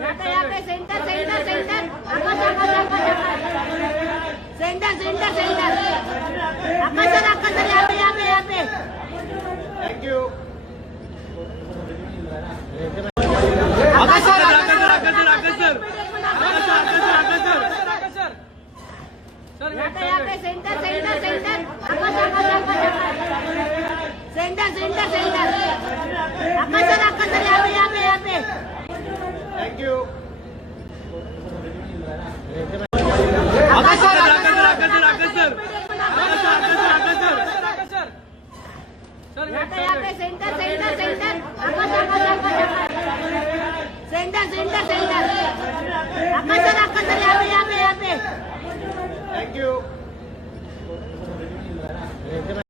यहाँ पे centre centre centre centre centre centre sir यहाँ पे थैंक यू यहाँ पे centre centre centre centre centre centre sir यहाँ पे थैंक यू यहाँ पे सेंटर सेंटर सेंटर